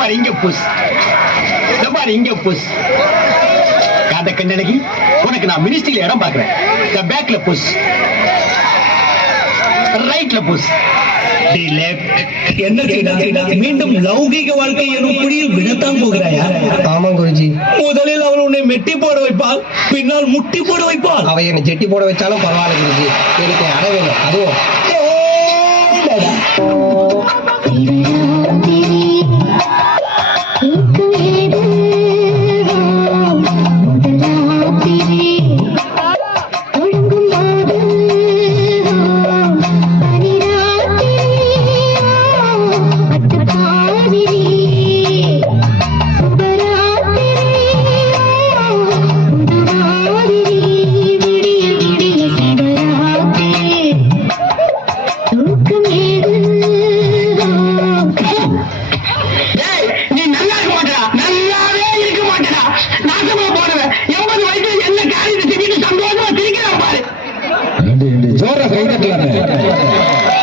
பாரு இங்க புஷ் இந்த பாரு இங்க புஷ் காந்த கண்ணழகி உனக்கு நான் மினிஸ்ட்ரியில இடம் பாக்குறேன் இந்த பேக்ல புஷ் ரைட்ல புஷ் தி லெஃப்ட் என்ன செய்தார் மீண்டும் லௌகீக வாழ்க்கை எனும் குழியில் விடத்தான் போகிறாயா ஆமா குருஜி முதலில் அவள் உன்னை மெட்டி போட வைப்பாள் பின்னால் முட்டி போட வைப்பாள் அவ என்னை ஜெட்டி போட வச்சாலும் பரவாயில்ல குருஜி எனக்கு அட வேணும் அதுவும் கைதட்டலாமே